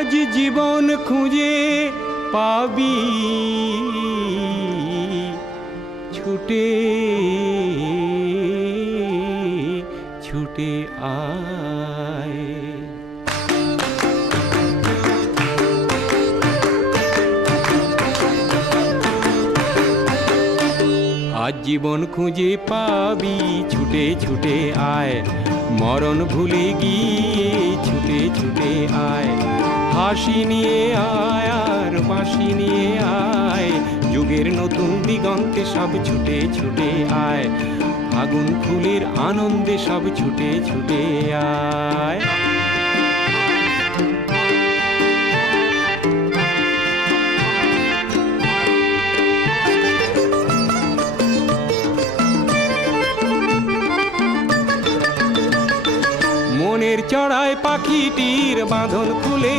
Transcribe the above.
আজ জীবন খুঁজে পাবি ছুটে ছুটে আয়। আজ জীবন খুঁজে পাবি ছুটে ছুটে আয়, মরণ ভুলে গিয়ে ছুটে ছুটে আয়। হাসি নিয়ে আয় আর বাঁশি নিয়ে আয়, যুগের নতুন দিগন্তে সব ছুটে ছুটে আয়। আগুন ফুলের আনন্দে সব ছুটে ছুটে আয়। মনের চড়ায় পাখিটির বাঁধন খুলে